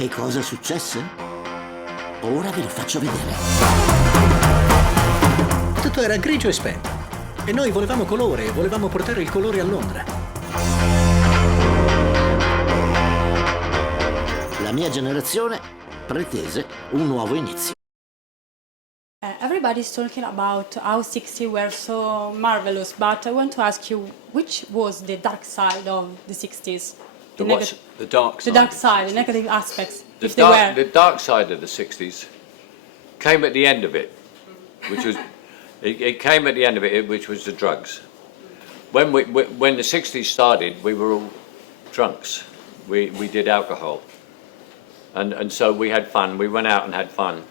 Che cosa successe? Ora ve lo faccio vedere. Tutto era grigio e spento. E noi volevamo colore, volevamo portare il colore a Londra. La mia generazione pretese un nuovo inizio. Everybody's talking about how 60 were so marvelous, but I want to ask you, which was the dark side of the 60s? The dark side. The dark side, the negative aspects. The dark side of the 60s came at the end of it, which was, it came at the end of it, which was the drugs. When the 60s started, we were all drunks. We did alcohol. And so we had fun, we went out and had fun.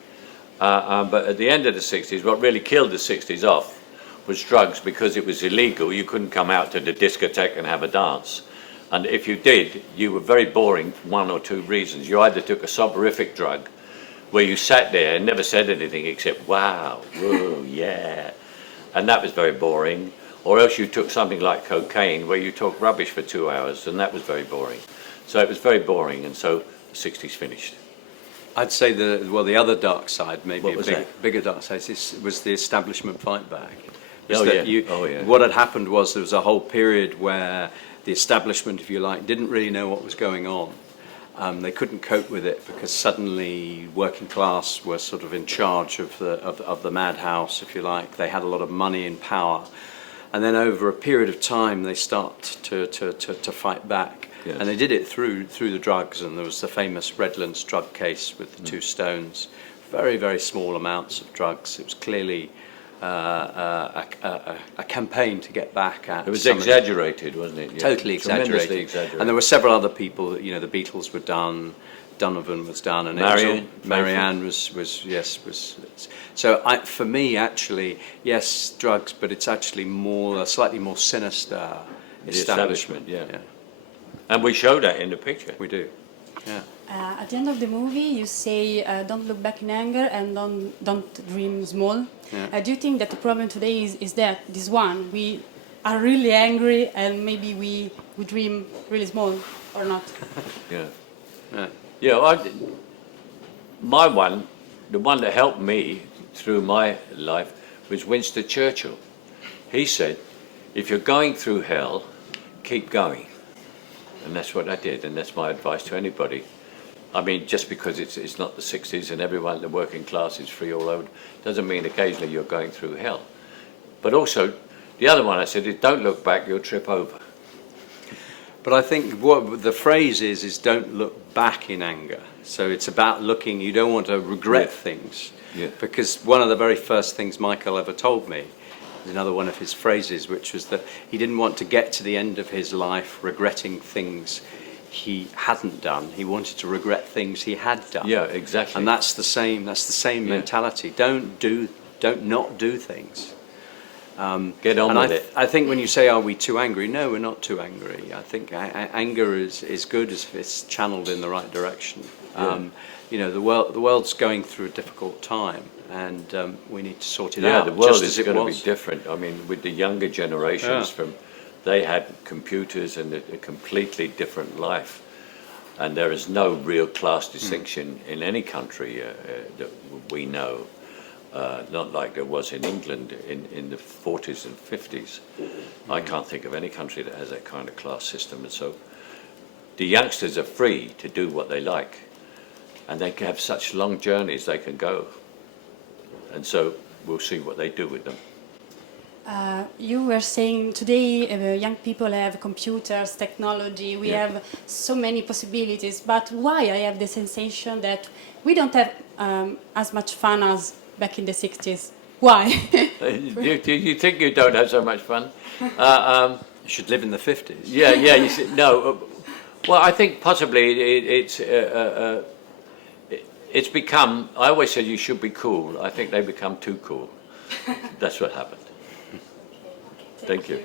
But at the end of the 60s, what really killed the 60s off was drugs, because it was illegal. You couldn't come out to the discotheque and have a dance. And if you did, you were very boring for one or two reasons. You either took a soporific drug, where you sat there and never said anything except, wow, whoa, yeah. And that was very boring. Or else you took something like cocaine, where you talk rubbish for 2 hours, and that was very boring. So it was very boring, and so the 60s finished. I'd say the other dark side, maybe bigger dark side, was the establishment fight back. What had happened was there was a whole period where the establishment, if you like, didn't really know what was going on. They couldn't cope with it because suddenly working class were sort of in charge of the madhouse, if you like. They had a lot of money and power. And then over a period of time, they start to fight back. Yes. And they did it through the drugs, and there was the famous Redlands drug case with the 2 stones. Very, very small amounts of drugs. It was clearly a campaign to get back at. It was exaggerated, wasn't it? Yeah. Totally exaggerated. And there were several other people. You know, the Beatles were done. Donovan was done, and Marianne was. So for me, actually, yes, drugs, but it's actually a slightly more sinister establishment. Yeah. And we show that in the picture. We do. Yeah. At the end of the movie, you say, "Don't look back in anger and don't dream small." Yeah. Do you think that the problem today is that this one, we are really angry and maybe we dream really small, or not? The one that helped me through my life was Winston Churchill. He said, "If you're going through hell, keep going." And that's what I did, and that's my advice to anybody. I mean, just because it's not the 60s and everyone in the working class is free all over, doesn't mean occasionally you're going through hell. But also, the other one I said is, don't look back, you'll trip over. But I think what the phrase is don't look back in anger. So it's about looking, you don't want to regret things. Yeah. Because one of the very first things Michael ever told me, another one of his phrases, which was that he didn't want to get to the end of his life regretting things he hadn't done. He wanted to regret things he had done. Yeah, exactly. And that's the same mentality. Don't not do things. Get on with it. I think when you say, are we too angry? No, we're not too angry. I think anger is good if it's channeled in the right direction. Yeah. You know, the world's going through a difficult time, and we need to sort it out. Yeah, the world is going to be different. I mean, with the younger generations, they had computers and a completely different life, and there is no real class distinction in any country that we know. Not like there was in England in the 40s and 50s. I can't think of any country that has that kind of class system. And so the youngsters are free to do what they like, and they can have such long journeys they can go. And so we'll see what they do with them. You were saying today young people have computers, technology, we have so many possibilities, but why I have the sensation that we don't have as much fun as back in the 60s. Why? Do you think you don't have so much fun? You should live in the 50s. Yeah, you should, no. Well, I think possibly it's become, I always said you should be cool. I think they become too cool. That's what happened. Thank you.